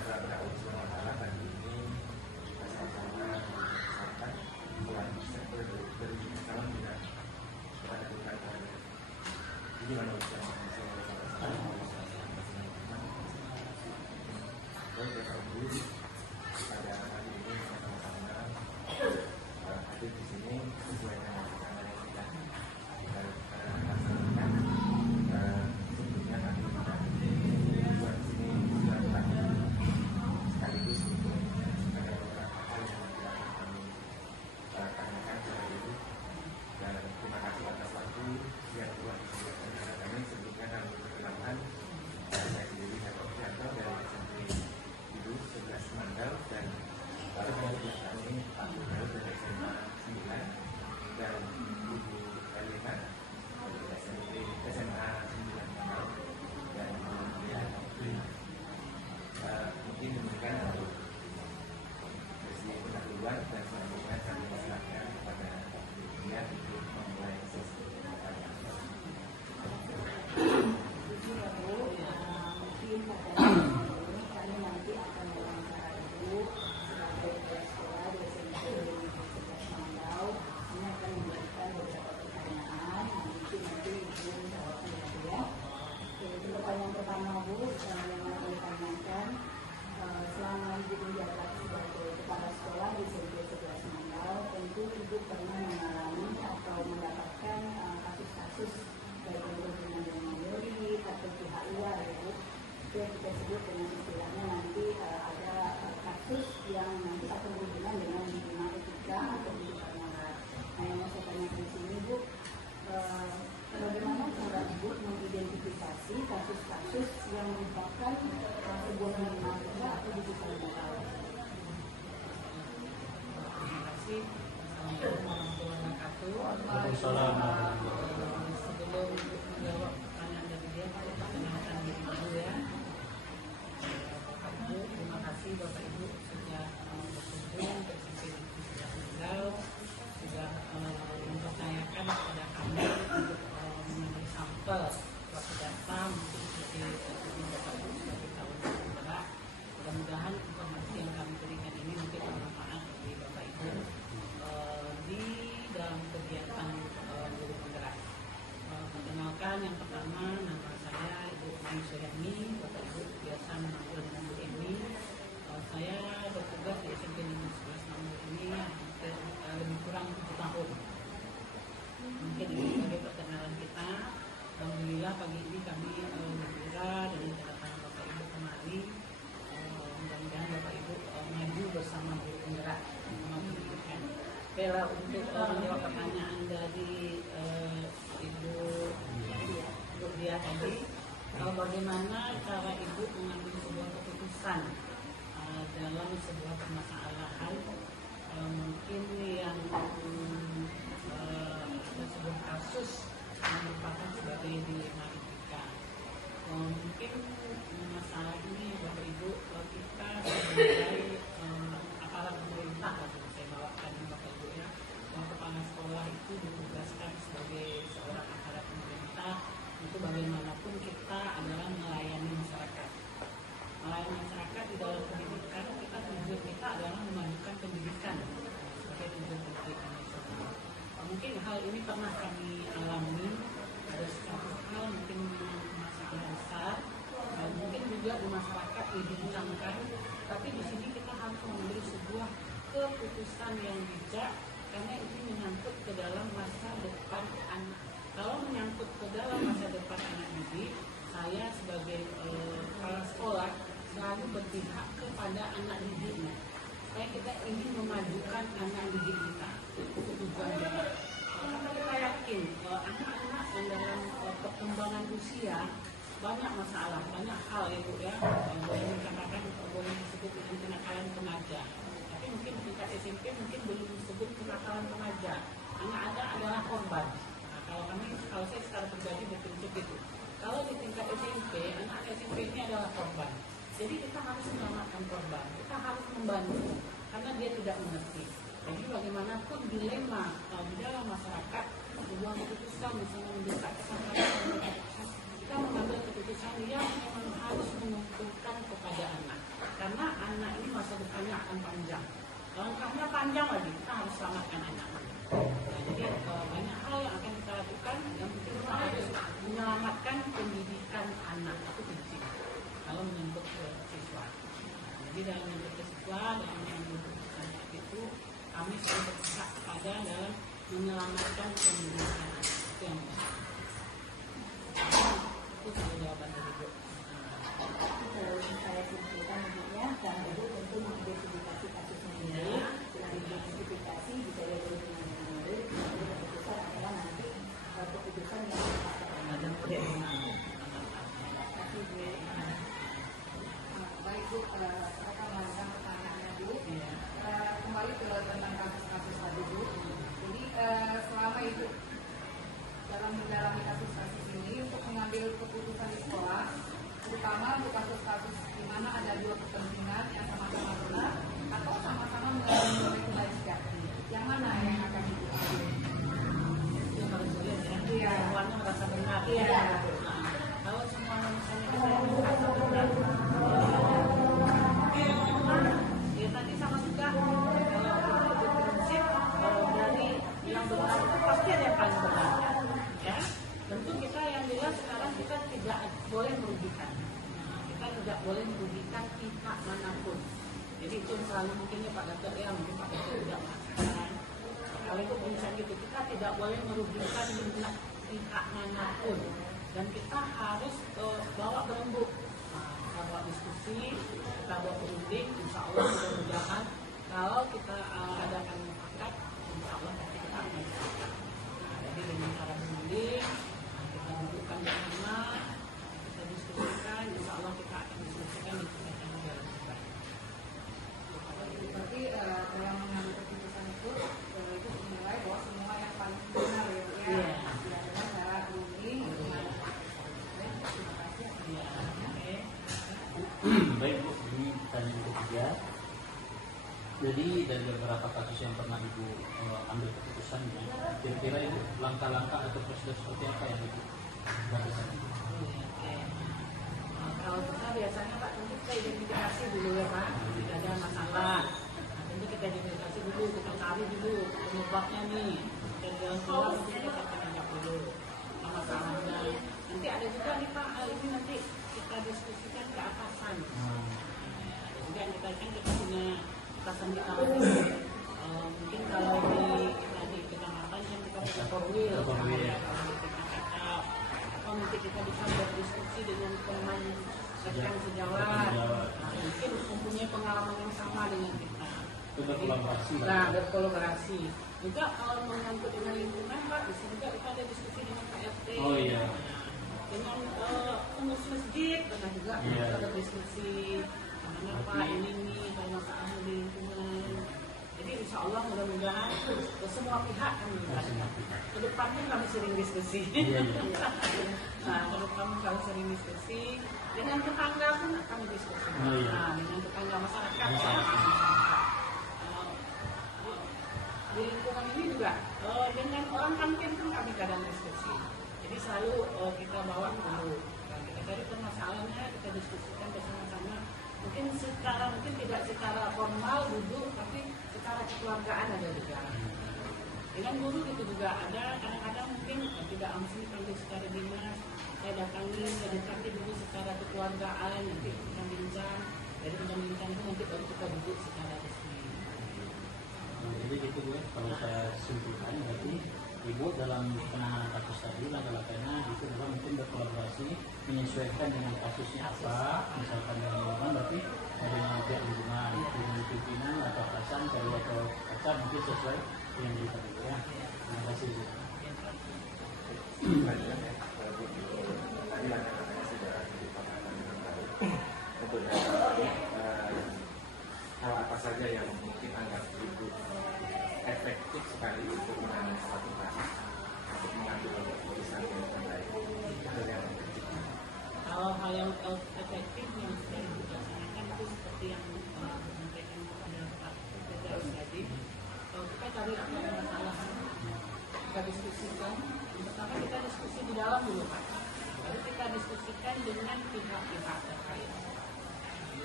Semoga Allah SWT hari ini bersama-sama bersama Tuhan bisa beri salam juga kepada Tuhan. Ini manusia pada hari ini sama-sama hadir di sini sesuai dengan rencana yang sudah kita laksanakan. Sebelumnya kami buat sini sudah lagi sekaligus untuk ada beberapa hal yang tidak kami tanyakan secara dulu, dan terima kasih atas waktu yang telah disediakan kepada kami. Sebelumnya kami perkenalkan saya sendiri Heru Fianto dari SMP Bidu 11 Mandal, dan sebelah kami Pak Bundal dari SMA 9 dan Ibu Elina dari SMA 9 Mandal, dan kemudian mungkin demikian untuk sesi pendahuluan, dan selanjutnya kami silakan kepada dia untuk memulai sesi pertanyaan. Kami nanti akan mewawancara Ibu sebagai kepala sekolah di SMP Negeri 11 Mandau. Ini akan memberikan beberapa pertanyaan. Nanti Ibu menjawabnya ya. Pertanyaan pertama Bu, yang akan ditanyakan, selama Ibu menjabat sebagai kepala sekolah di SMP 11 Mandau, tentu Ibu pernah mengalami atau mendapatkan kasus-kasus baik berhubungan dengan murid atau pihak luar ya Bu. Itu yang kita sebut dengan istilahnya nanti ada kasus yang nanti akan berhubungan dengan hubungan etika atau hubungan moral. Nah, yang mau saya tanyakan di sini Bu, bagaimana cara Ibu mengidentifikasi kasus-kasus yang merupakan sebuah hubungan etika atau hubungan moral? Terima kasih. Assalamualaikum warahmatullahi wabarakatuh. Sebelum menjawab pertanyaan dari dia, saya perkenalkan diri dulu ya. Bapak Ibu, terima kasih Bapak Ibu sudah berkunjung ke SMP Negeri 11 Mandau, sudah mempercayakan kepada kami untuk mengambil sampel waktu datang untuk jadi Bapak Ibu sebagai calon penggerak. Mudah-mudahan informasi yang kami berikan ini mungkin bermanfaat bagi Bapak Ibu di dalam kegiatan guru penggerak. Perkenalkan, yang pertama, nama saya Ibu Mai Suryani, Bapak Ibu biasa memanggil dengan Bu Emi. Saya bertugas di SMP Negeri 11 Mandau ini hampir lebih kurang 7 tahun. Mungkin ini sebagai perkenalan kita. Alhamdulillah pagi ini kami bergembira dengan kedatangan Bapak Ibu kemari. Mudah-mudahan Bapak Ibu maju bersama guru penggerak pendidikan. Bella, untuk menjawab pertanyaan dari Ibu Dia tadi, bagaimana cara Ibu mengambil sebuah keputusan dalam sebuah permasalahan, mungkin yang sebuah kasus yang merupakan sebagai dilema etika. Mungkin masalah ini Bapak Ibu, kita sebagai aparat pemerintah, saya bawakan Bapak Ibu ya, kepala sekolah itu ditugaskan sebagai seorang aparat pemerintah. Itu bagaimanapun kita adalah melayani masyarakat. Melayani masyarakat di dalam pendidikan, tujuan kita adalah memajukan pendidikan sebagai tujuan pendidikan nasional. Mungkin hal ini pernah kami alami, ada satu hal mungkin masalah besar, mungkin juga di masyarakat dibincangkan, tapi di sini kita harus mengambil sebuah keputusan yang bijak, karena ini menyangkut ke dalam masa depan anak. Kalau menyangkut ke dalam masa depan anak didik, saya sebagai kepala sekolah selalu berpihak kepada anak didiknya. Supaya kita ingin memajukan anak didik kita, itu tujuan kita. Karena kita yakin anak-anak yang dalam perkembangan usia banyak masalah, banyak hal ya Bu ya, boleh dikatakan, boleh disebut dengan kenakalan remaja. Tapi mungkin tingkat SMP mungkin belum disebut kenakalan remaja. Anak ada adalah korban. Nah, kalau saya secara pribadi berprinsip itu. Kalau di tingkat SMP, anak SMP ini adalah korban. Jadi kita harus menyelamatkan korban, kita harus membantu, karena dia tidak mengerti. Jadi bagaimanapun dilema di dalam masyarakat, sebuah keputusan misalnya mendesak kesampaian, kita mengambil keputusan yang memang harus menguntungkan kepada anak. karena anak ini masa depannya akan panjang. Langkahnya panjang lagi, kita harus selamatkan anak. Nah, jadi banyak hal yang akan kita lakukan. Yang penting kita harus menyelamatkan pendidikan anak, itu penting. Kalau menyangkut ke siswa. Jadi dalam menyangkut ke siswa, dalam menyangkut anak itu, kami selalu berpihak pada dalam menyelamatkan pendidikan anak. Itu yang penting. Itu sudah jawaban dari Bu. Kalau saya simpulkan ibunya, dan ibu tentu mengidentifikasi kasusnya ini, dengan identifikasi bisa jadi dengan murid, keputusan adalah nanti keputusan yang baik Bu, saya melanjutkan pertanyaannya Bu. Kembali ke tentang kasus-kasus tadi Bu. Jadi selama itu dalam menjalani kasus-kasus ini untuk mengambil keputusan di sekolah, terutama untuk kasus-kasus di mana ada dua kepentingan yang sama-sama benar atau sama-sama mengalami kebajikan, yang mana yang akan diputuskan? Yang harus lihat ya, Iya. semuanya merasa benar. Iya. Nah, kalau semuanya misalnya kita merasa benar, ya tadi sama juga. Kalau itu prinsip dari yang benar itu pasti ada yang paling benar. Ya, tentu kita yang jelas sekarang kita tidak boleh merugikan. Kita tidak boleh merugikan pihak manapun. Jadi itu selalu mungkinnya Pak Gatot ya, mungkin Pak Gatot tidak mengatakan. Kalau itu prinsip gitu, kita tidak boleh merugikan pihak manapun. Dan kita harus bawa berembuk. Kita bawa diskusi, kita bawa berunding, insya Allah mudah-mudahan kalau kita adakan mufakat, insya Allah pasti kita akan mufakat. Jadi dengan cara berunding, kita dudukkan bersama, kita diskusikan, insya Allah kita akan diskusikan di tempat yang lebih baik. Berarti dalam mengambil keputusan itu menilai bahwa semua yang paling benar ya Bu, ya. Iya. Ya, dengan cara berunding. Terima kasih. Ya, oke. Baik Bu, ini pertanyaan ketiga. Jadi dari beberapa kasus yang pernah Ibu ambil keputusan, kira-kira itu langkah-langkah atau prosedur seperti apa yang Ibu lakukan? Oke. Kalau kita biasanya Pak, tentu kita identifikasi dulu ya Pak, jika ada masalah. Nah, tentu kita identifikasi dulu, kita cari dulu penyebabnya nih. Dan jalan keluar tentu kita tindak dulu masalahnya. Nanti ada juga nih Pak, hal ini nanti kita diskusikan ke atasan. Ada juga yang kita punya atasan kita mungkin kalau di kecamatan kan kita punya korwil, kalau di tingkat atau nanti kita bisa berdiskusi dengan teman rekan sejawat, mungkin mempunyai pengalaman yang sama dengan kita. Itu berkolaborasi. Nah, berkolaborasi. Juga kalau menyangkut dengan lingkungan Pak, di sini juga kita ada diskusi dengan Pak RT. Oh iya. Dengan pengurus masjid, pernah juga Iya. kita berdiskusi mana Pak ini nih kalau masalah di lingkungan. Jadi insya Allah mudah-mudahan semua pihak kami ke depannya kami sering diskusi. Iya, iya. Nah, ke depan kami sering diskusi dengan tetangga pun kami diskusi. Oh, iya. Nah, dengan tetangga masyarakat. Di lingkungan ini juga dengan orang kantin pun kami kadang diskusi. Jadi selalu kita bawa dulu. Dan kita cari permasalahannya, kita diskusikan bersama-sama. Mungkin tidak secara formal duduk, tapi secara kekeluargaan ada juga. Dengan guru itu juga ada. Kadang-kadang mungkin tidak langsung panggil secara dinas. Saya datangi, saya dekati dulu secara kekeluargaan, nanti kita bincang. Dari bincang itu nanti baru kita duduk secara resmi. Jadi gitu Bu, kalau saya simpulkan berarti Ibu dalam penanganan kasus tadi langkah-langkahnya itu adalah mungkin berkolaborasi menyesuaikan dengan kasusnya apa, misalkan dengan lingkungan berarti dengan pihak lingkungan, dengan pimpinan atau atasan dari atau kaca mungkin sesuai yang kita dulu ya. Terima kasih Bu. Lanjutkan ya, Bu. Tadi langkah-langkahnya sudah dipaparkan dengan baik. Untuk hal apa saja yang mungkin anggap Ibu efektif sekali untuk menangani suatu kasus, untuk mengambil keputusan yang terbaik. Itu yang penting. Kalau hal yang efektif yang sudah Ibu laksanakan itu seperti yang disampaikan kepada Pak Firdaus tadi, kita cari apa yang masalah, kita diskusikan. Yang pertama kita diskusi di dalam dulu Pak, lalu kita diskusikan dengan pihak-pihak terkait.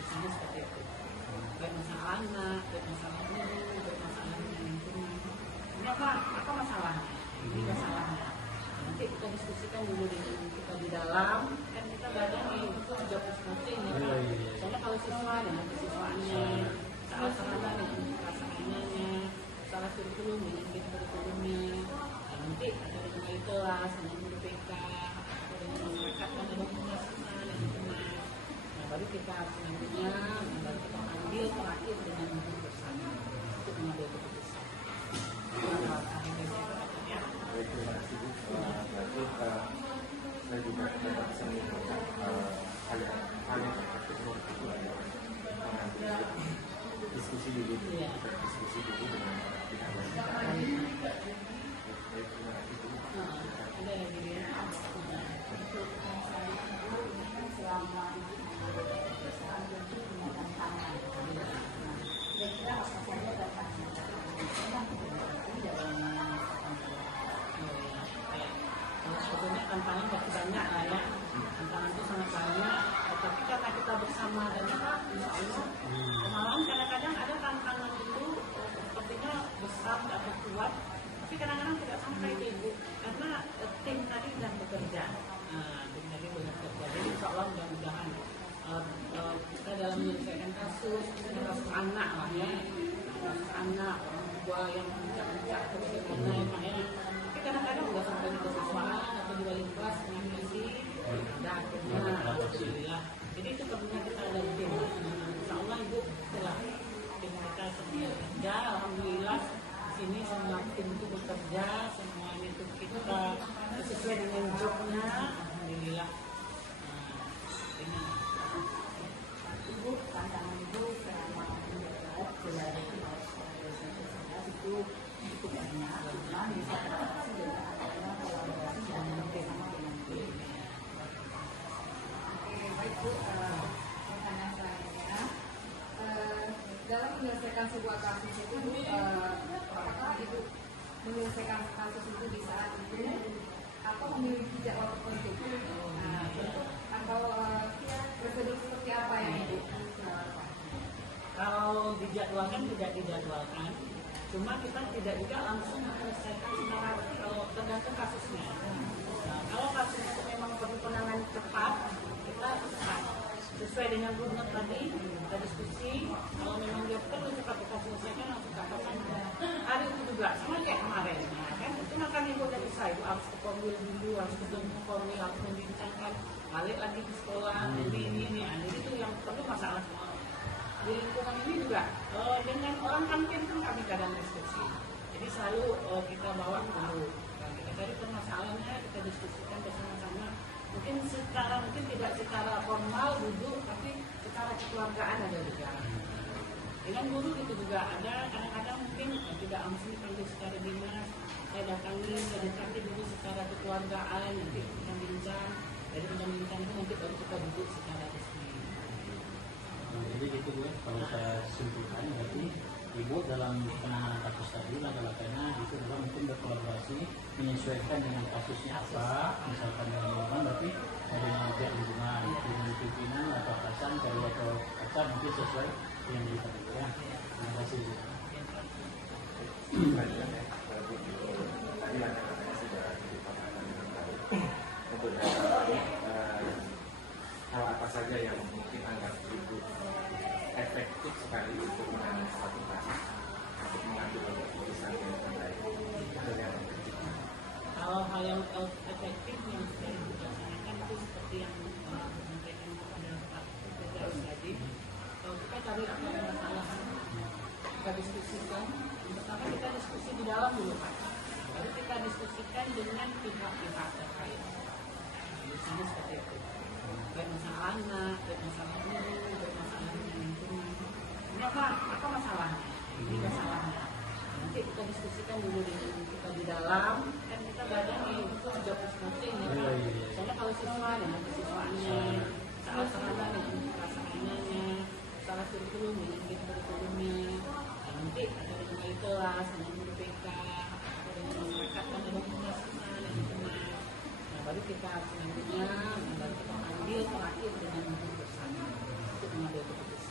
misalnya seperti itu. Baik masalah anak, baik masalah guru, baik masalah lingkungan. Ini apa masalahnya? Ini masalahnya. Nanti kita diskusikan dulu dengan kita di dalam, kan kita belajar nih itu job masing-masing ya kan. Soalnya kalau siswa dengan kesiswaannya, salah sarana dengan pelaksanaannya, salah kurikulum dengan kurikulumnya, nanti ada dengan kelas, dengan guru BK, atau dengan masyarakat dan ada pemasukan dan teman. Nah baru kita selanjutnya, baru kita ambil terakhir dengan guru bersama untuk mengambil keputusan. Baik, terima kasih Bu. Berarti saya juga dapat bisa menyimpulkan hal yang terpenting itu adalah mengambil diskusi dulu, kita diskusi dulu dengan pihak wanita. Baik, terima kasih Bu. Ada lagi ya? Untuk masalah itu ini kan selama perusahaan tentu punya tantangan. Kira-kira apa saja tantangan dalam sebetulnya tantangan pasti banyak lah ya, tantangan itu sangat banyak, tapi karena kita bersama dan kita insya Allah malahan kadang-kadang ada tantangan itu sepertinya besar atau kuat, tapi kadang-kadang tidak sampai ke ibu karena tim tadi sedang bekerja. Tim tadi bekerja, jadi insya Allah mudah-mudahan kita dalam menyelesaikan kasus anak lah ya, kasus anak orang tua yang puncak-puncak atau bagaimana ya Pak ya. Kadang-kadang udah sampai di kesiswaan atau di wali kelas dengan misi dan alhamdulillah. Jadi itu perlunya kita ada tim. Insya Allah ibu setelah tim kita semua bekerja, alhamdulillah di sini semua tim itu bekerja, semuanya itu kita sesuai dengan jobnya, alhamdulillah. Ini ibu tantangan ibu selama menjabat dari itu cukup banyak, cuma bisa terdapat juga adanya kolaborasi dan bersama dengan tim. Oke, baik Bu. Pertanyaan selanjutnya, dalam menyelesaikan sebuah kasus itu Bu, apakah Ibu menyelesaikan kasus itu di saat itu atau memiliki jadwal tertentu? Nah, atau prosedur seperti apa yang Ibu? kalau dijadwalkan tidak dijadwalkan, cuma kita tidak juga langsung menyelesaikan secara kalau tergantung kasusnya. Nah, kalau kasus itu memang perlu penanganan cepat, kita cepat sesuai dengan rumus tadi kita diskusi. Kalau memang dia perlu cepat kita selesaikan langsung ke atasan. Hari itu juga sama kayak kemarin, nah, kan itu makanya ibu udah bisa, ibu harus ke Komwil dulu, harus ketemu Komwil, harus membincangkan, balik lagi ke sekolah, ini. Jadi itu yang perlu masalah semua. Di lingkungan ini juga dengan orang kantin kan kami kadang diskusi, jadi selalu kita bawa dulu kita cari permasalahannya, kita diskusikan bersama-sama, mungkin tidak secara formal duduk, tapi secara kekeluargaan ada juga. Dengan guru itu juga ada, kadang-kadang mungkin tidak langsung dipanggil secara dinas, saya datangi, saya dekati dulu secara kekeluargaan, nanti kita bincang, dari bincang itu nanti baru kita duduk secara resmi. Jadi gitu gue, kalau saya simpulkan berarti ibu dalam penanganan kasus tadi langkah-langkahnya itu adalah mungkin berkolaborasi menyesuaikan dengan kasusnya apa, misalkan dengan lingkungan berarti dengan pihak lingkungan, dengan pimpinan atau atasan, kalau atau atasan mungkin sesuai yang kita ya. Terima kasih. Lanjutkan ya, tadi langkah-langkahnya sudah dipaparkan dengan baik. Untuk hal apa saja yang mungkin anggap ibu efektif sekali untuk menangani satu kasus, untuk mengambil keputusan yang terbaik. Itu yang penting. Kalau hal yang efektif yang sudah dilaksanakan itu seperti yang disampaikan kepada Pak Firdaus tadi, kita cari apa yang masalah, kita diskusikan. Pertama kita diskusi di dalam dulu Pak, baru kita diskusikan dengan pihak-pihak terkait. Misalnya seperti itu. Baik masalah anak, baik masalah guru, baik masalah lingkungan. Ini apa masalahnya? Ini masalahnya. Nanti kita diskusikan dulu dengan kita di dalam, kan kita belajar nih itu job masing-masing ya kan. Soalnya kalau siswa dengan kesiswaannya, salah sarana dengan pelaksanaannya, salah kurikulum dengan kurikulumnya, nanti ada dengan wali kelas, dengan guru BK, atau dengan masyarakat dan ada pemasukan dan teman. Nah baru kita selanjutnya baru kita ambil terakhir dengan guru bersama untuk mengambil keputusan.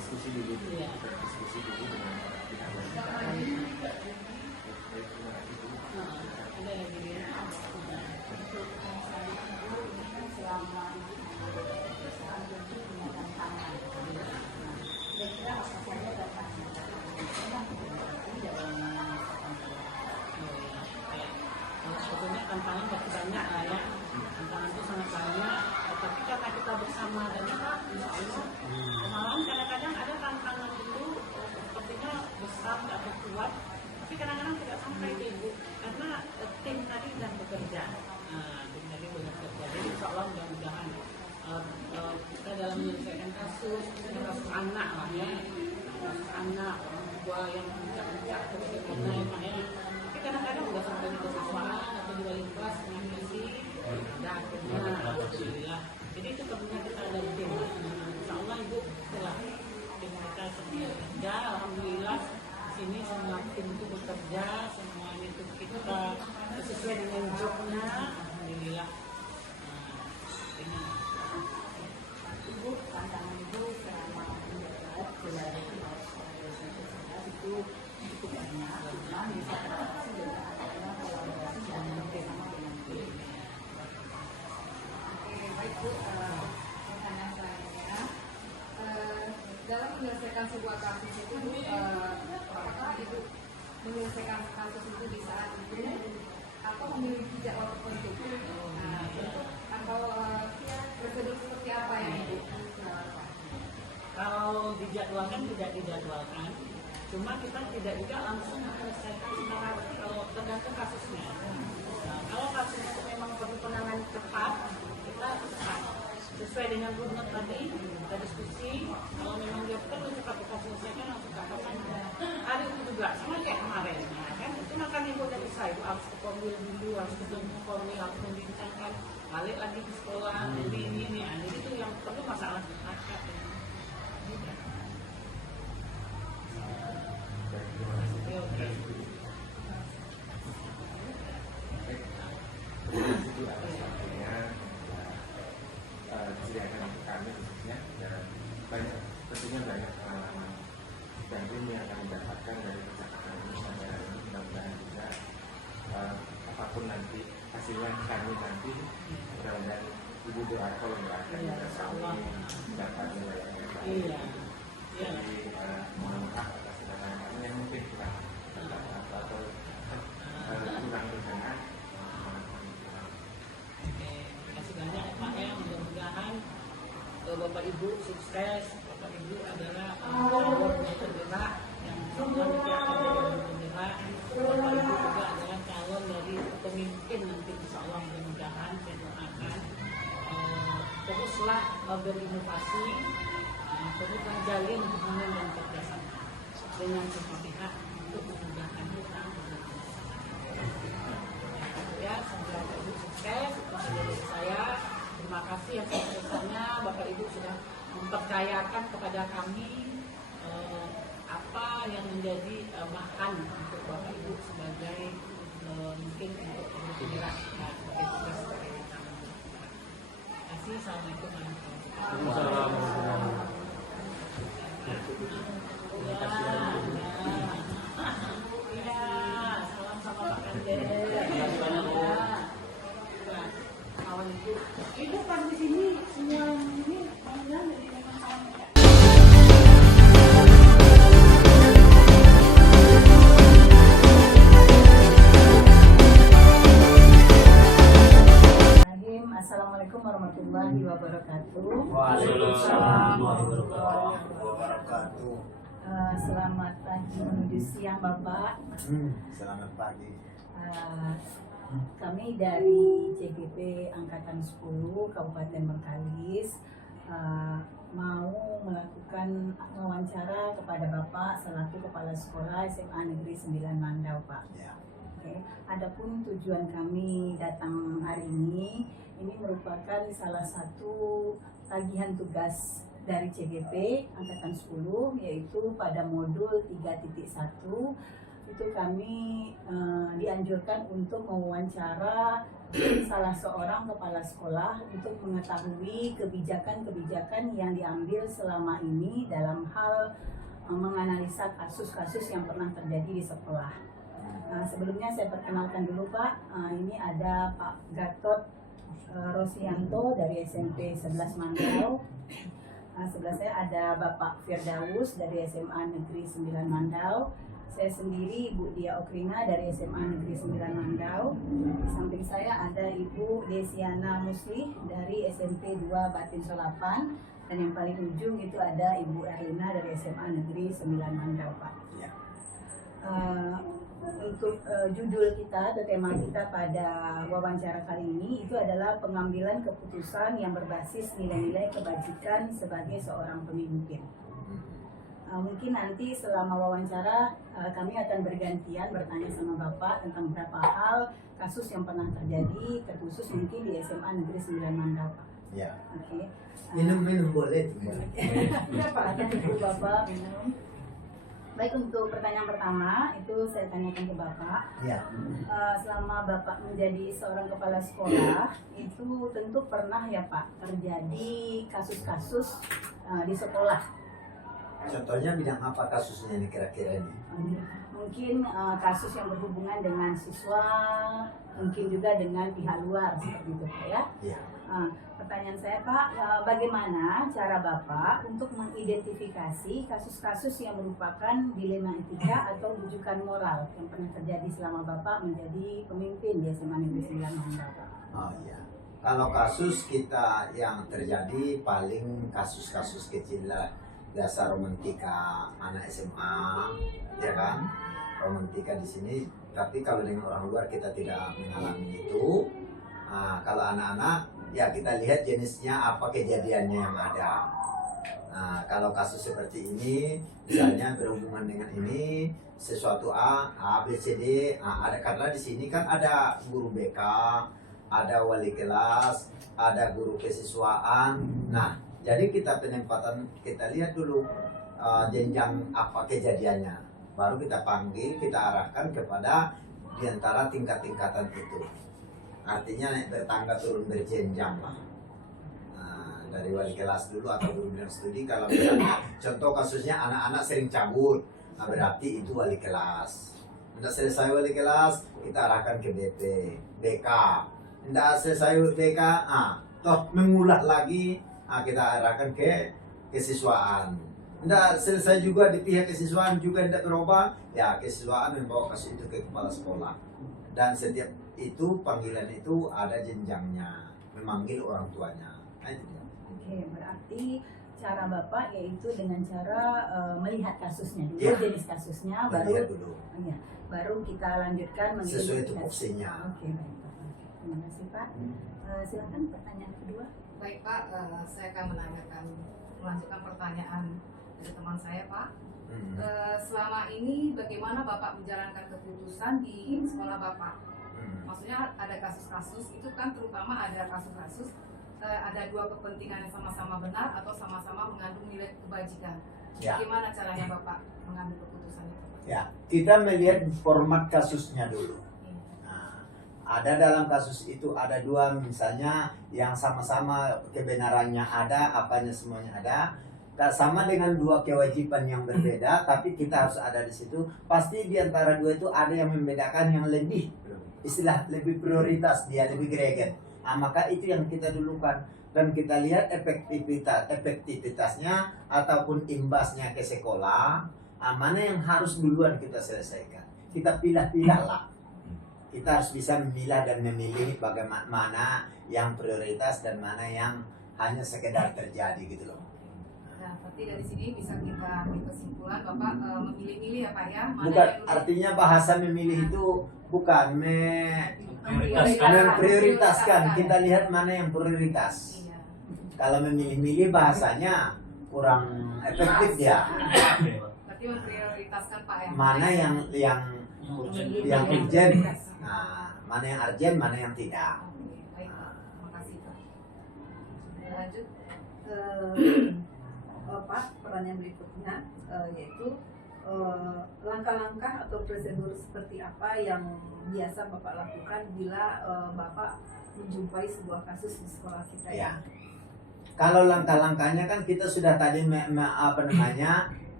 diskusi dulu dengan pihak wanita. Baik, terima kasih Bu. Ada lagi dia. Untuk masalah ibu ini kan selama perusahaan itu punya tantangan. Saya kira apa saja tantangan yang dalam sebetulnya tantangan masih banyak lah ya. Tantangan itu sangat banyak. Tapi karena kita bersama dan Pak, insya Allah, malam kadang-kadang ada tantangan itu sepertinya besar atau kuat, tapi kadang-kadang tidak sampai ke Ibu karena tim tadi sedang bekerja. Tim tadi bekerja. Jadi insya Allah mudah-mudahan kita dalam menyelesaikan kasus anak lah ya, kasus anak orang tua yang mencak-mencak terus bagaimana ya. Tapi kadang-kadang udah sampai di kesiswaan atau di wali kelas dengan misi, dan akhirnya alhamdulillah. Jadi itu perlunya kita ada tim. Insya Allah Ibu setelah tim kita semua bekerja, alhamdulillah di sini semua tim itu bekerja, semuanya itu kita sesuai dengan jobnya, alhamdulillah. Ibu, tantangan ibu selama menjabat wilayah itu cukup banyak, cuma bisa teratasi dengan adanya kolaborasi dan bersama dengan tim. Oke, baik Bu. Pertanyaan selanjutnya, dalam menyelesaikan sebuah kasus itu, apakah Ibu menyelesaikan kasus itu di saat itu atau memiliki jadwal tertentu? Atau prosedur seperti apa yang Ibu lakukan? Kalau dijadwalkan tidak dijadwalkan, cuma kita tidak juga langsung menyelesaikan secara kalau tergantung kasusnya. Nah, kalau kasus itu memang perlu penanganan cepat, kita cepat sesuai dengan runut tadi kita diskusi. Kalau memang dia perlu cepat kita selesaikan langsung kapan hari itu juga sama kayak kemarin, ya kan? Itu makan ibu dari saya itu harus ke Komil dulu, harus ketemu Komil, harus membincangkan, balik lagi ke sekolah, jadi ini. Jadi itu yang perlu masalah masyarakat. Baik, terima kasih. Oke. Itu atas waktunya disediakan untuk kami khususnya, dan tentunya banyak pengalaman dan ilmu yang kami dapatkan dari percakapan ini sampai hari ini. Mudah-mudahan juga apapun nanti hasilnya kami nanti, mudah-mudahan Ibu doakan juga kami dapat nilai yang baik. Iya. Jadi mohon maaf atas segala hal yang mungkin kurang atau kurang berkenan. Terima kasih banyak ya Pak ya, mudah-mudahan Bapak Ibu sukses. Bapak Ibu adalah calon penggerak yang semua nanti akan menjadi penggerak. Bapak Ibu juga adalah calon dari pemimpin nanti, insya Allah mudah-mudahan saya doakan teruslah berinovasi, terus menjalin hubungan dan kerjasama dengan semua pihak untuk memudahkan kita. Ya, semoga Bapak Ibu sukses. Dari saya, terima kasih yang sebesarnya Bapak Ibu sudah mempercayakan kepada kami apa yang menjadi bahan untuk Bapak Ibu sebagai mungkin untuk bergerak sebagai tugas dari kami. Terima kasih. Assalamualaikum warahmatullahi wabarakatuh. Iya, salam sama Pak Kandes. Kawan ibu pas di sini semua ini panggilan dari memang kawan. Assalamualaikum warahmatullahi wabarakatuh. Waalaikumsalam warahmatullahi wabarakatuh. Selamat pagi menuju siang Bapak. Selamat pagi. Kami dari CGP Angkatan 10 Kabupaten Bengkalis mau melakukan wawancara kepada Bapak selaku Kepala Sekolah SMA Negeri 9 Mandau, Pak. Ya. Oke. Adapun tujuan kami datang hari ini merupakan salah satu tagihan tugas dari CGP Angkatan 10, yaitu pada modul 3.1 itu kami dianjurkan untuk mewawancara salah seorang kepala sekolah untuk mengetahui kebijakan-kebijakan yang diambil selama ini dalam hal menganalisa kasus-kasus yang pernah terjadi di sekolah. Sebelumnya saya perkenalkan dulu Pak, ini ada Pak Gatot Rosianto dari SMP 11 Mandau. Sebelah saya ada Bapak Firdaus dari SMA Negeri 9 Mandau. Saya sendiri Ibu Dia Okrina dari SMA Negeri 9 Mandau. Di samping saya ada Ibu Desiana Musli dari SMP 2 Batin Solapan. Dan yang paling ujung itu ada Ibu Erlina dari SMA Negeri 9 Mandau Pak. Ya. Untuk judul kita atau tema kita pada wawancara kali ini itu adalah pengambilan keputusan yang berbasis nilai-nilai kebajikan sebagai seorang pemimpin. Mungkin nanti selama wawancara kami akan bergantian bertanya sama Bapak tentang beberapa hal kasus yang pernah terjadi, terkhusus mungkin di SMA Negeri 9 Mandau Pak. Ya. Oke. Minum boleh. Silakan Ibu Bapak minum. Baik, untuk pertanyaan pertama itu saya tanyakan ke Bapak. Ya. Selama Bapak menjadi seorang kepala sekolah itu tentu pernah ya Pak terjadi kasus-kasus di sekolah. Contohnya bidang apa kasusnya ini kira-kira ini? Mungkin kasus yang berhubungan dengan siswa, mungkin juga dengan pihak luar seperti itu Pak ya. Ya. Pertanyaan saya Pak, bagaimana cara Bapak untuk mengidentifikasi kasus-kasus yang merupakan dilema etika atau rujukan moral yang pernah terjadi selama Bapak menjadi pemimpin di SMA Negeri 9 Mandau Pak? Oh iya. Kalau kasus kita yang terjadi paling kasus-kasus kecil lah, dasar romantika anak SMA, ya kan? Romantika di sini. Tapi kalau dengan orang luar kita tidak mengalami itu. Kalau anak-anak ya kita lihat jenisnya apa kejadiannya yang ada. Kalau kasus seperti ini misalnya berhubungan dengan ini sesuatu A, B, C, D, ada karena di sini kan ada guru BK, ada wali kelas, ada guru kesiswaan. Nah, jadi kita penempatan kita lihat dulu jenjang apa kejadiannya. Baru kita panggil, kita arahkan kepada diantara tingkat-tingkatan itu. Artinya naik bertangga turun berjenjang lah. Dari wali kelas dulu atau guru bidang studi. Kalau misalnya contoh kasusnya anak-anak sering cabut, berarti itu wali kelas. Tidak selesai wali kelas, kita arahkan ke BP, BK. Tidak selesai BK, toh mengulah lagi, kita arahkan ke kesiswaan. Tidak selesai juga di pihak kesiswaan juga tidak berubah, ya kesiswaan membawa kasus itu ke kepala sekolah. Dan setiap itu panggilan itu ada jenjangnya, memanggil orang tuanya. Oke, berarti cara Bapak yaitu dengan cara melihat kasusnya dulu, Ya. jenis kasusnya, Lihat baru dulu. baru kita lanjutkan Sesuai mengidentifikasi. tupoksinya. Oke, baik Pak. Terima kasih Pak. Silakan pertanyaan kedua. Baik Pak, saya akan melanjutkan pertanyaan dari teman saya Pak. Selama ini bagaimana Bapak menjalankan keputusan di sekolah Bapak? Maksudnya ada kasus-kasus itu kan terutama ada kasus-kasus ada dua kepentingan yang sama-sama benar atau sama-sama mengandung nilai kebajikan. Ya. Bagaimana caranya Bapak mengambil keputusan itu? Ya, kita melihat format kasusnya dulu. Ada dalam kasus itu ada dua misalnya yang sama-sama kebenarannya ada, apanya semuanya ada. Sama dengan dua kewajiban yang berbeda, tapi kita harus ada di situ. Pasti di antara dua itu ada yang membedakan yang lebih, istilah lebih prioritas, dia lebih greget. Maka itu yang kita dulukan dan kita lihat efektivitasnya ataupun imbasnya ke sekolah. Mana yang harus duluan kita selesaikan. Kita pilah-pilah lah. Kita harus bisa memilah dan memilih bagaimana yang prioritas dan mana yang hanya sekedar terjadi gitu loh. Nah, berarti dari sini bisa kita ambil kesimpulan Bapak memilih-milih ya Pak ya. Mana Bukan, yang artinya bahasa memilih itu bukan Prioritaskan. memprioritaskan. Kita lihat mana yang prioritas. Iya. Kalau memilih-milih bahasanya kurang efektif ya. Berarti memprioritaskan Pak ya. Mana yang Yang urgent, prioritas. mana yang urgent, mana yang tidak. Oke, baik Pak. Terima kasih Pak. Lanjut. Pak, pertanyaan berikutnya yaitu langkah-langkah atau prosedur seperti apa yang biasa Bapak lakukan bila Bapak menjumpai sebuah kasus di sekolah kita Ya. Kalau langkah-langkahnya kan kita sudah tadi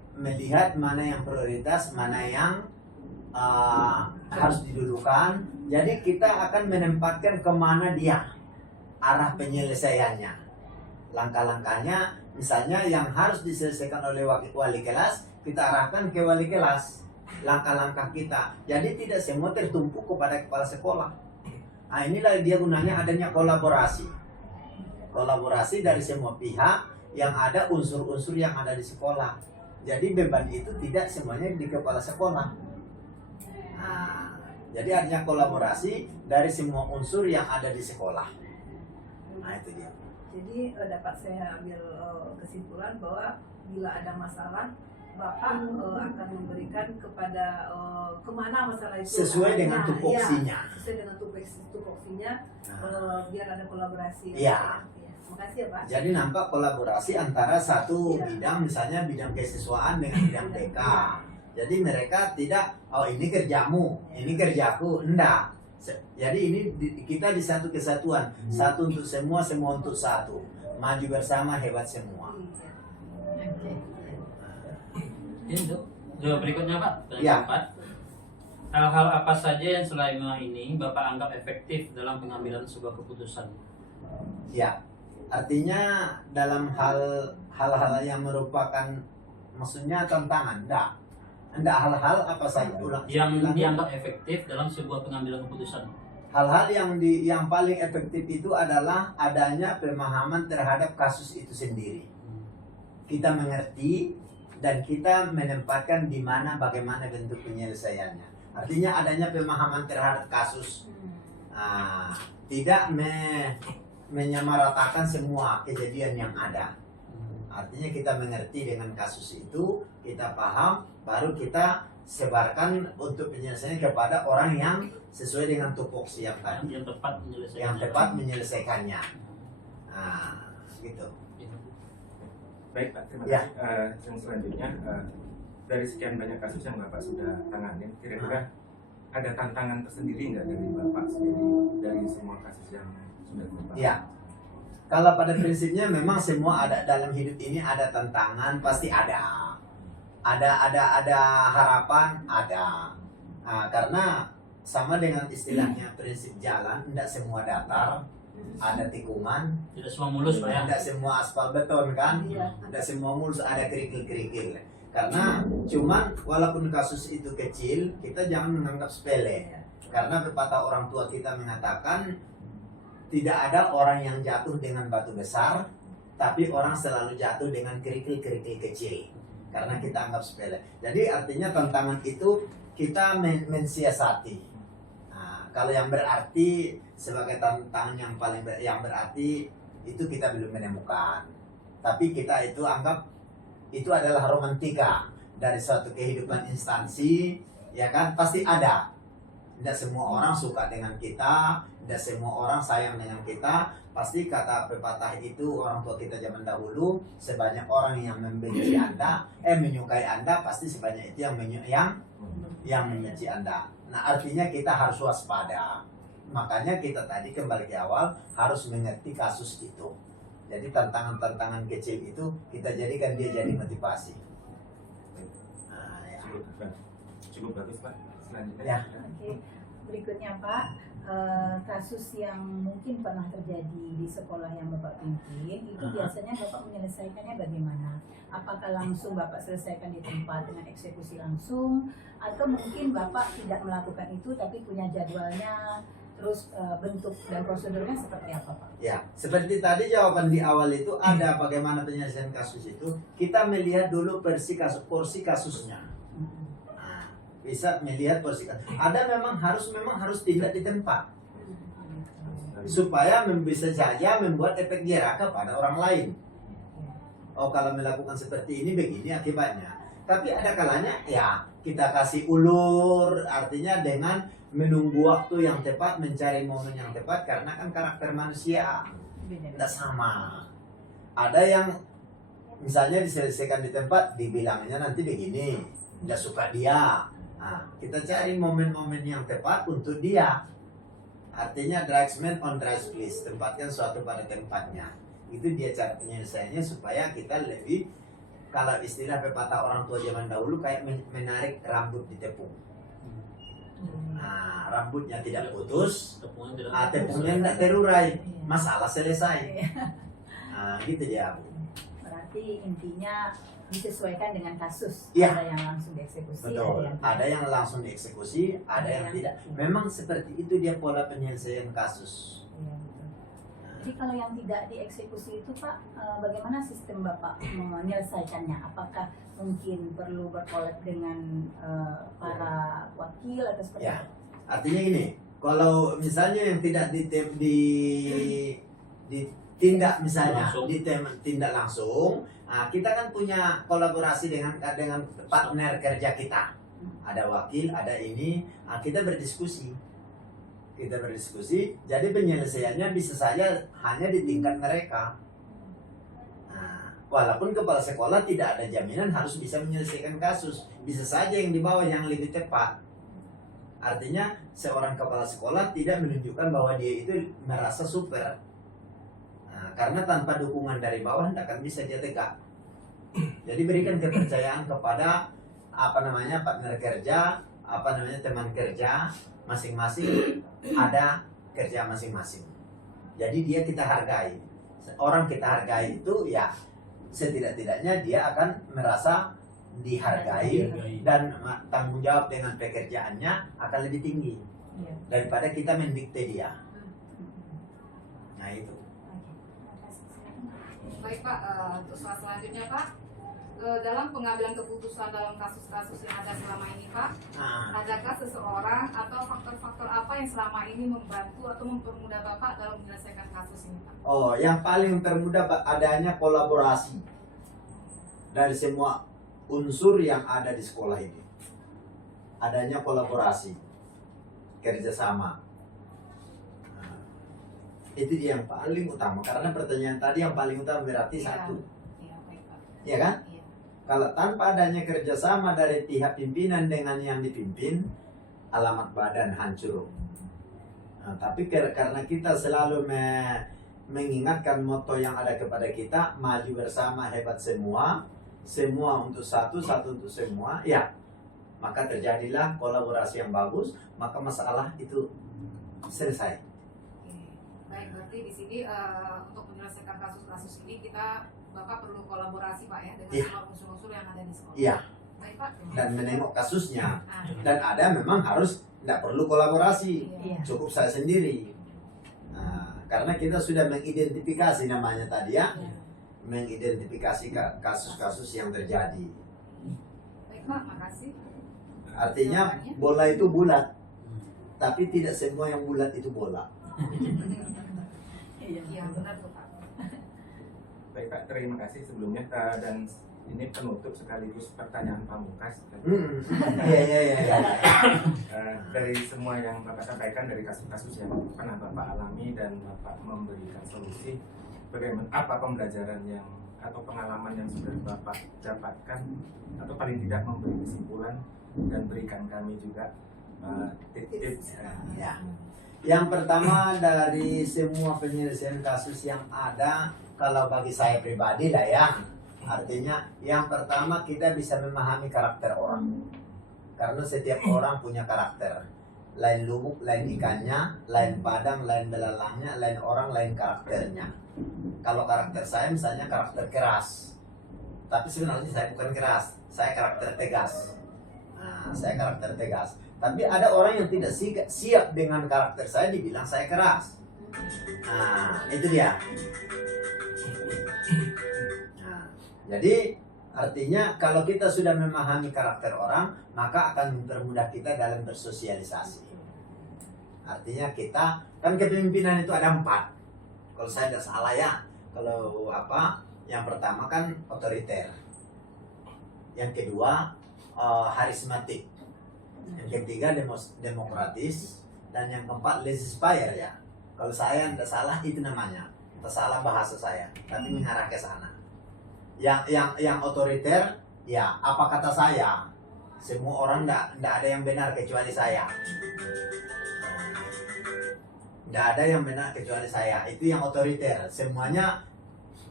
melihat mana yang prioritas, mana yang harus didudukan. Jadi kita akan menempatkan kemana dia arah penyelesaiannya. Langkah-langkahnya, misalnya yang harus diselesaikan oleh wali kelas, kita arahkan ke wali kelas. Langkah-langkah kita. Jadi tidak semua tertumpuk kepada kepala sekolah. Nah, inilah dia gunanya adanya kolaborasi. Kolaborasi dari semua pihak yang ada unsur-unsur yang ada di sekolah. Jadi beban itu tidak semuanya di kepala sekolah. Nah, jadi adanya kolaborasi dari semua unsur yang ada di sekolah. Nah, itu dia. Jadi dapat saya ambil kesimpulan bahwa bila ada masalah, Bapak akan memberikan kepada kemana masalah itu Sesuai dengan tupoksinya. Ya, sesuai dengan tupoksinya, biar ada kolaborasi. Iya. Makasih ya Pak. Jadi nampak kolaborasi antara satu bidang, misalnya bidang kesiswaan dengan bidang TK. Jadi mereka tidak, oh ini kerjamu, ini kerjaku, enggak. Jadi ini kita di satu kesatuan, satu untuk semua, semua untuk satu. Maju bersama, hebat semua. Ini untuk berikutnya Pak, Ya. pertanyaan 4. Hal-hal apa saja yang selama ini Bapak anggap efektif dalam pengambilan sebuah keputusan? Ya, artinya dalam hal-hal yang merupakan, maksudnya tantangan, enggak hal-hal apa saja Yang dianggap efektif dalam sebuah pengambilan keputusan. Hal-hal yang paling efektif itu adalah adanya pemahaman terhadap kasus itu sendiri. Kita mengerti dan kita menempatkan di mana, bagaimana bentuk penyelesaiannya. Artinya adanya pemahaman terhadap kasus. Tidak menyamaratakan semua kejadian yang ada. Artinya kita mengerti dengan kasus itu, kita paham, baru kita sebarkan untuk penyelesaian kepada orang yang sesuai dengan tupoksi yang tadi, Yang tepat menyelesaikan. yang tepat menyelesaikannya. Gitu. Baik Pak, terima Ya. kasih. Yang selanjutnya, dari sekian banyak kasus yang Bapak sudah tangani, kira-kira ada tantangan tersendiri nggak dari Bapak sendiri dari semua kasus yang sudah Bapak? Ya. Kalau pada prinsipnya memang semua ada dalam hidup ini, ada tantangan, pasti ada. Ada harapan, ada. Karena sama dengan istilahnya prinsip jalan, tidak semua datar, ada tikungan, Tidak semua mulus Pak ya. tidak semua aspal beton kan, Iya. tidak semua mulus, ada kerikil-kerikil. Karena cuman walaupun kasus itu kecil, kita jangan menganggap sepele. Karena pepatah orang tua kita mengatakan tidak ada orang yang jatuh dengan batu besar, tapi orang selalu jatuh dengan kerikil-kerikil kecil. Karena kita anggap sepele. Jadi artinya tantangan itu kita mensiasati. Kalau yang berarti sebagai tantangan yang berarti itu kita belum menemukan. Tapi kita itu anggap itu adalah romantika dari suatu kehidupan instansi, ya kan, pasti ada. Tidak semua orang suka dengan kita, tidak semua orang sayang dengan kita. Pasti kata pepatah itu orang tua kita zaman dahulu, sebanyak orang yang membenci Anda, menyukai Anda, pasti sebanyak itu yang membenci Anda. Nah, artinya kita harus waspada. Makanya kita tadi kembali ke awal harus mengerti kasus itu. Jadi tantangan-tantangan kecil itu kita jadikan dia jadi motivasi. Ya. Cukup bagus Pak. Selanjutnya. Ya. Oke, berikutnya Pak, kasus yang mungkin pernah terjadi di sekolah yang Bapak pimpin, itu biasanya Bapak menyelesaikannya bagaimana? Apakah langsung Bapak selesaikan di tempat dengan eksekusi langsung, atau mungkin Bapak tidak melakukan itu tapi punya jadwalnya, terus bentuk dan prosedurnya seperti apa Pak? Ya, seperti tadi jawaban di awal itu ada bagaimana penyelesaian kasus itu. Kita melihat dulu porsi kasusnya. Bisa melihat porsi kasus. Ada memang harus tindak di tempat supaya bisa saja membuat efek jerah kepada orang lain. Oh, kalau melakukan seperti ini begini akibatnya. Tapi ada kalanya ya kita kasih ulur, artinya dengan menunggu waktu yang tepat, mencari momen yang tepat, karena kan karakter manusia tidak sama. Ada yang misalnya diselesaikan di tempat, dibilangnya nanti begini, tidak suka dia. Nah, kita cari momen-momen yang tepat untuk dia. Artinya dragsman on drugs please, tempatkan suatu pada tempatnya. Itu dia cara penyelesaiannya supaya kita lebih kalau istilah pepatah orang tua zaman dahulu kayak menarik rambut di tepung. Nah, rambutnya tidak putus, tepungnya tidak terurai, masalah selesai. Nah, gitu dia, Bu. Berarti intinya disesuaikan dengan kasus. Iya. Ada yang langsung dieksekusi, Betul. yang Ada yang langsung dieksekusi, ada yang tidak. Memang seperti itu dia pola penyelesaian kasus. Iya, betul. Jadi kalau yang tidak dieksekusi itu Pak, bagaimana sistem Bapak menyelesaikannya? Apakah mungkin perlu berkolab dengan para wakil atau seperti Ya. apa? Artinya gini, kalau misalnya yang tidak ditindak misalnya, ditindak langsung, nah, kita kan punya kolaborasi dengan partner kerja kita. Ada wakil, ada ini, nah, kita berdiskusi. Jadi penyelesaiannya bisa saja hanya di tingkat mereka. Nah, walaupun kepala sekolah tidak ada jaminan harus bisa menyelesaikan kasus, bisa saja yang di bawah yang lebih tepat. Artinya seorang kepala sekolah tidak menunjukkan bahwa dia itu merasa super. Nah, karena tanpa dukungan dari bawah tidak akan bisa dia tegak. Jadi berikan kepercayaan kepada partner kerja, teman kerja, masing-masing ada kerja masing-masing. Jadi dia kita hargai. Orang kita hargai itu ya setidak-tidaknya dia akan merasa dihargai dan tanggung jawab dengan pekerjaannya akan lebih tinggi Iya. daripada kita mendikte dia. Nah itu. Baik Pak, untuk soal selanjutnya Pak, dalam pengambilan keputusan dalam kasus-kasus yang ada selama ini Pak, Nah, adakah seseorang atau faktor-faktor apa yang selama ini membantu atau mempermudah Bapak dalam menyelesaikan kasus ini Pak? oh, yang paling termudah adanya kolaborasi dari semua unsur yang ada di sekolah ini. Adanya kolaborasi, kerjasama. Nah, itu dia yang paling utama. Karena pertanyaan tadi yang paling utama berarti Iya. satu, Iya, baik Pak. ya kan? Iya. Kalau tanpa adanya kerjasama dari pihak pimpinan dengan yang dipimpin, alamat badan hancur. Nah, tapi karena kita selalu mengingatkan moto yang ada kepada kita, maju bersama, hebat semua, semua untuk satu, satu untuk semua, ya, maka terjadilah kolaborasi yang bagus, maka masalah itu selesai. Oke. Baik, berarti di sini untuk menyelesaikan kasus-kasus ini Bapak perlu kolaborasi Pak ya dengan Iya. semua unsur-unsur yang ada di sekolah. Iya. Baik Pak. Dan menengok kasusnya. Ah, Dan ada memang harus tidak perlu kolaborasi, Iya. cukup saya sendiri. Nah, karena kita sudah mengidentifikasi namanya tadi ya, iya. mengidentifikasi kasus-kasus yang terjadi. Baik Pak, makasih. Artinya bola itu bulat, tapi tidak semua yang bulat itu bola. Iya, benar tuh Pak. Baik Pak, terima kasih sebelumnya dan ini penutup sekaligus pertanyaan pamungkas. Iya. Dari semua yang Bapak sampaikan dari kasus-kasus yang pernah Bapak alami dan Bapak memberikan solusi, bagaimana apa pembelajaran yang atau pengalaman yang sudah Bapak dapatkan atau paling tidak memberi kesimpulan dan berikan kami juga tips. Ya. Yang pertama dari semua penyelesaian kasus yang ada, kalau bagi saya pribadi lah ya, artinya yang pertama kita bisa memahami karakter orang. Karena setiap orang punya karakter. Lain lubuk, lain ikannya, lain padang, lain belalangnya, lain orang, lain karakternya. Kalau karakter saya misalnya karakter keras, tapi sebenarnya saya bukan keras, saya karakter tegas. Nah, saya karakter tegas. Tapi ada orang yang tidak siap dengan karakter saya, dibilang saya keras. Nah, itu dia. Nah, jadi artinya kalau kita sudah memahami karakter orang, maka akan mempermudah kita dalam bersosialisasi. Artinya kita, kan kepemimpinan itu ada 4. Kalau saya tidak salah ya, kalau yang pertama kan otoriter. Yang kedua harismatik. Yang ketiga demokratis, dan yang keempat laissez-faire ya. Kalau saya tidak salah itu namanya, tidak salah bahasa saya, tapi mengarah ke sana. Yang otoriter ya apa kata saya, semua orang tidak ada yang benar kecuali saya. Tidak ada yang benar kecuali saya. Itu yang otoriter. Semuanya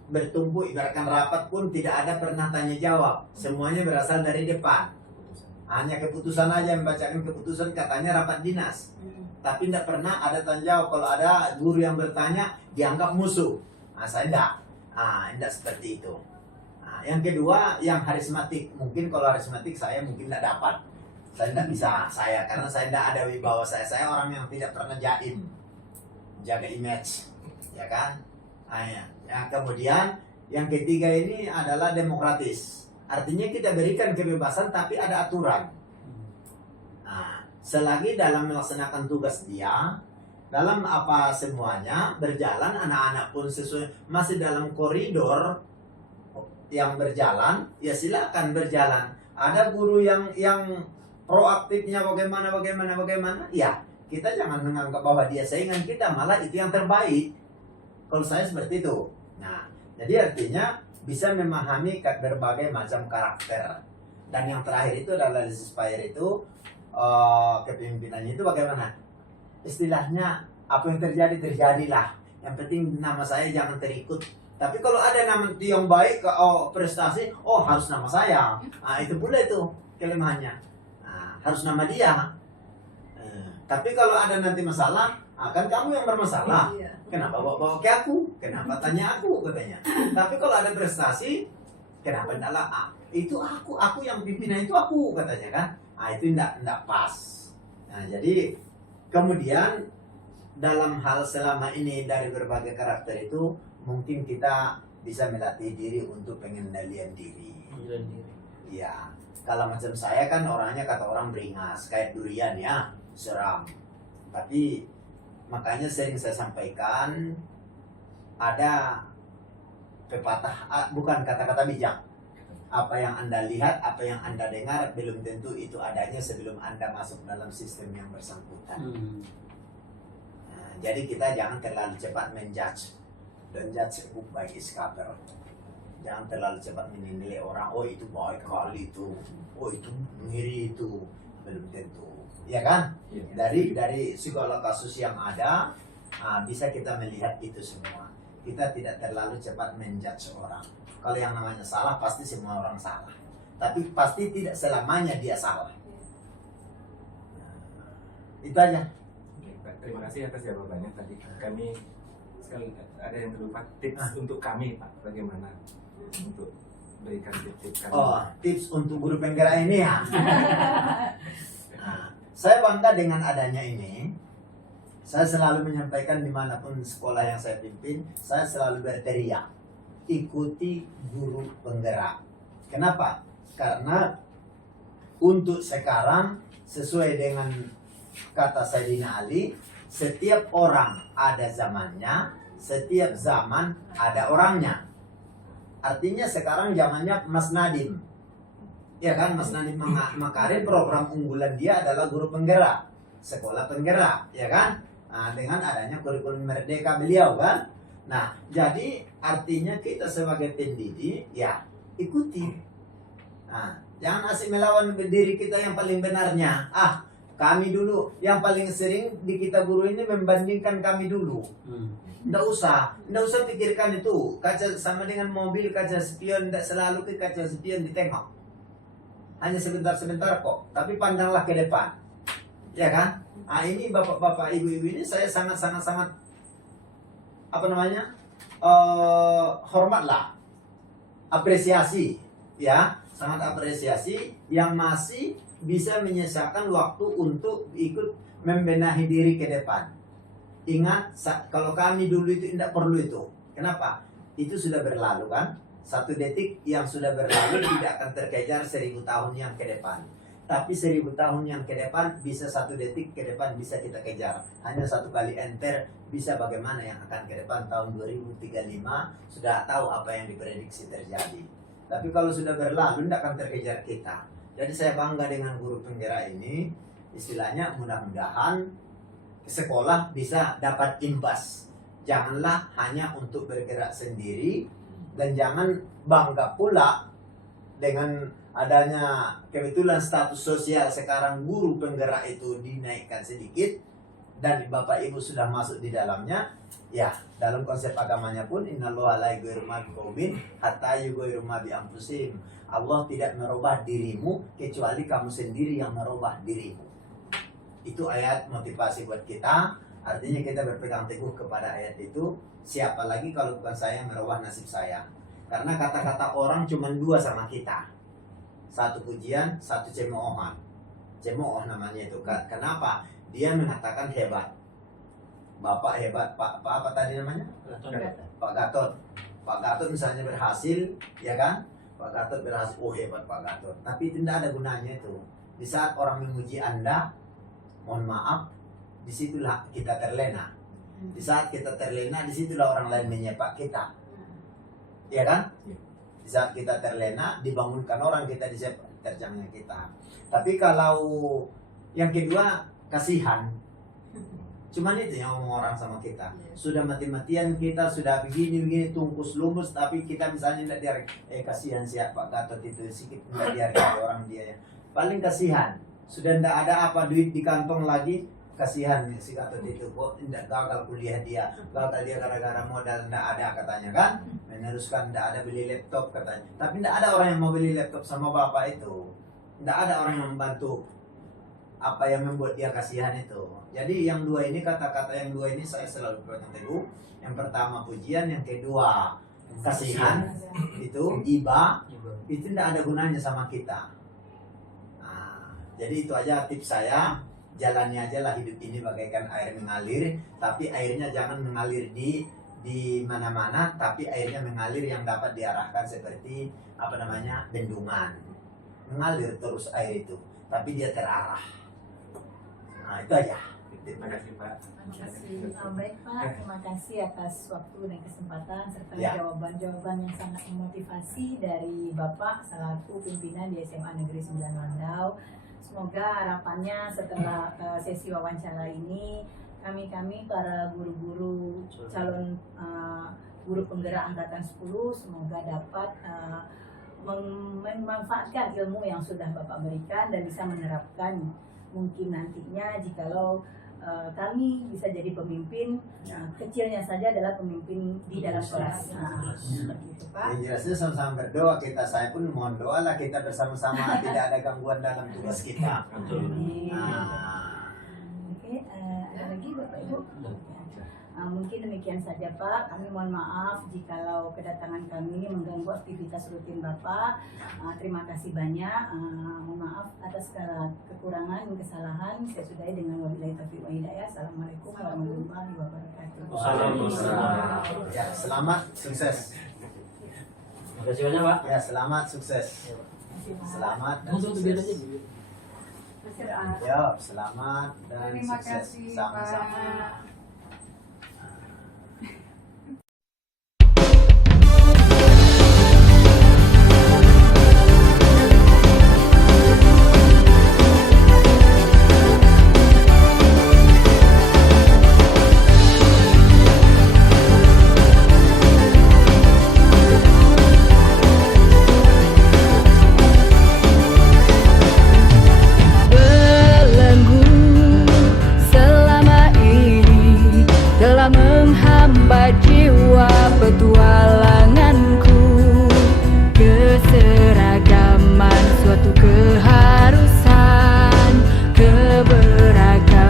bertumpu, ibaratkan rapat pun tidak ada pernah tanya jawab, semuanya berasal dari depan. Hanya keputusan aja, membacakan keputusan, katanya rapat dinas, tapi tidak pernah ada tanya jawab. Kalau ada guru yang bertanya dianggap musuh. Nah, saya tidak seperti itu. Nah, yang kedua, yang harismatik. Mungkin kalau harismatik saya mungkin tidak dapat. Saya tidak bisa, karena saya tidak ada wibawa saya. Saya orang yang tidak pernah jaim, jaga image, ya kan? Nah, ya. Kemudian yang ketiga ini adalah demokratis. Artinya kita berikan kebebasan tapi ada aturan. Nah, selagi dalam melaksanakan tugas dia, dalam apa semuanya berjalan, anak-anak pun sesuai masih dalam koridor yang berjalan, ya silakan berjalan. Ada guru yang proaktifnya bagaimana, ya kita jangan menganggap bahwa dia saingan kita, malah itu yang terbaik. Kalau saya seperti itu. Nah, jadi artinya bisa memahami berbagai macam karakter. Dan yang terakhir itu adalah inspire itu, kepemimpinannya itu bagaimana? Istilahnya apa yang terjadi, terjadilah. Yang penting nama saya jangan terikut. Tapi kalau ada nama yang baik, prestasi, harus nama saya. Nah, itu pula itu kelemahannya. Harus nama dia. Tapi kalau ada nanti masalah, kan kamu yang bermasalah. Kenapa bawa ke aku? Kenapa tanya aku, katanya. Tapi kalau ada prestasi, kenapa enggak itu aku yang pimpinan itu aku, katanya kan. Itu enggak pas. Nah, jadi kemudian dalam hal selama ini dari berbagai karakter itu, mungkin kita bisa melatih diri untuk pengendalian diri. Iya. Kalau macam saya kan orangnya kata orang beringas, kayak durian ya, seram. Tapi makanya sering saya sampaikan, ada pepatah, bukan kata-kata bijak. Apa yang Anda lihat, apa yang Anda dengar, belum tentu itu adanya sebelum Anda masuk dalam sistem yang bersangkutan. Nah, jadi kita jangan terlalu cepat menjudge. Don't judge a book by its cover. Jangan terlalu cepat menilai orang, itu baik kali itu, itu ngiri itu, belum tentu, ya kan? Dari segala kasus yang ada, bisa kita melihat itu semua. Kita tidak terlalu cepat menjudge orang. Kalau yang namanya salah, pasti semua orang salah. Tapi pasti tidak selamanya dia salah. Itu aja. Oke, Pak. Terima kasih atas jawabannya tadi. Kami sekali ada yang terlupa tips untuk kami, Pak, bagaimana untuk berikan tips kami. Tips untuk guru penggerak ini ya. Saya bangga dengan adanya ini. Saya selalu menyampaikan dimanapun sekolah yang saya pimpin, saya selalu berteriak, ikuti guru penggerak. Kenapa? Karena untuk sekarang sesuai dengan kata Sayyidina Ali, setiap orang ada zamannya, setiap zaman ada orangnya. Artinya sekarang zamannya Mas Nadiem. Ya kan, Mas Nadiem Makarim, program unggulan dia adalah guru penggerak, sekolah penggerak, ya kan? Dengan adanya kurikulum merdeka beliau kan. Nah, jadi artinya kita sebagai pendidik ya ikuti. Jangan asik melawan diri kita yang paling benarnya. Kami dulu yang paling sering di kita guru ini membandingkan kami dulu. Nggak usah pikirkan itu. Kaca sama dengan mobil, kaca spion, tidak selalu ke kaca spion ditengok. Hanya sebentar-sebentar kok. Tapi pandanglah ke depan. Ya kan? Ini bapak-bapak, ibu-ibu ini saya sangat hormatlah. Apresiasi. Ya, sangat apresiasi yang masih bisa menyisakan waktu untuk ikut membenahi diri ke depan. Ingat, kalau kami dulu itu tidak perlu itu. Kenapa? Itu sudah berlalu kan? 1 detik yang sudah berlalu tidak akan terkejar 1000 tahun yang ke depan. Tapi 1000 tahun yang ke depan bisa 1 detik ke depan bisa kita kejar. Hanya 1 kali enter bisa bagaimana yang akan ke depan tahun 2035 sudah tahu apa yang diprediksi terjadi. Tapi kalau sudah berlalu tidak akan terkejar kita. Jadi saya bangga dengan guru penggerak ini. Istilahnya mudah-mudahan sekolah bisa dapat imbas. Janganlah hanya untuk bergerak sendiri. Dan jangan bangga pula dengan adanya kebetulan status sosial sekarang guru penggerak itu dinaikkan sedikit. dan Bapak Ibu sudah masuk di dalamnya, ya dalam konsep agamanya pun innallaha la yughayyiru ma biqaumin hatta yughayyiru ma bi anfusihim. Allah tidak merubah dirimu kecuali kamu sendiri yang merubah dirimu. Itu ayat motivasi buat kita. Artinya kita berpegang teguh kepada ayat itu. Siapa lagi kalau bukan saya yang merubah nasib saya? Karena kata-kata orang cuma dua sama kita. Satu pujian, satu cemoohan. Cemooh namanya itu. Kenapa? Dia mengatakan hebat. Bapak hebat, Pak apa tadi namanya? Pak Gatot. Pak Gatot misalnya berhasil, ya kan? Pak Gatot berhasil, oh hebat Pak Gatot. Tapi tidak ada gunanya itu. Di saat orang memuji Anda, mohon maaf, disitulah kita terlena. Di saat kita terlena, disitulah orang lain menyepak kita. Ya kan? Di saat kita terlena, dibangunkan orang, kita disepak terjangnya kita. Tapi kalau yang kedua, kasihan. Cuman itu yang ngomong orang sama kita. Sudah mati-matian kita, sudah begini-begini, tungkus lumus, tapi kita misalnya tidak diarek, kasihan siapa Gatot itu, sedikit tidak diarek orang dia ya. Paling kasihan. Sudah tidak ada apa duit di kantong lagi, kasihan si Gatot itu kok tidak gagal kuliah dia, gagal dia gara-gara modal tidak ada katanya kan, meneruskan tidak ada beli laptop katanya. Tapi tidak ada orang yang mau beli laptop sama bapak itu, tidak ada orang yang membantu. Apa yang membuat dia kasihan itu. Jadi yang dua ini, kata-kata yang dua ini saya selalu pegang teguh. Yang pertama pujian, yang kedua kasihan. Itu iba, itu tidak ada gunanya sama kita. Nah, jadi itu aja tips saya. Jalani aja lah hidup ini bagaikan air mengalir, tapi airnya jangan mengalir di mana-mana, tapi airnya mengalir yang dapat diarahkan seperti apa namanya, bendungan. Mengalir terus air itu, tapi dia terarah. Nah, itu aja. Terima kasih Pak. Baik Pak, terima kasih atas waktu dan kesempatan serta Ya. jawaban-jawaban yang sangat memotivasi dari Bapak selaku pimpinan di SMA Negeri 9 Landau. Semoga harapannya setelah sesi wawancara ini, kami para guru-guru calon guru penggerak angkatan 10 semoga dapat memanfaatkan ilmu yang sudah Bapak berikan dan bisa menerapkan. Mungkin nantinya jikalau kami bisa jadi pemimpin, kecilnya saja adalah pemimpin di dalam kelas. Begitu Pak. Yang jelasnya sama-sama berdoa kita, saya pun mohon doa lah kita bersama-sama tidak ada gangguan dalam tugas kita. Amin. Nah, Oke, ada lagi Bapak Ibu? Mungkin demikian saja Pak, kami mohon maaf jikalau kedatangan kami ini mengganggu aktivitas rutin Bapak. Terima kasih banyak, mohon maaf atas segala kekurangan dan kesalahan. Saya sudahi dengan wabillahi taufiq wa hidayah. Assalamualaikum warahmatullahi wabarakatuh. Assalamualaikum. ya selamat sukses. Terima kasih banyak Pak. Ya selamat sukses. Selamat dan sukses. Ya selamat dan Terima sukses kasih sama-sama. Pak.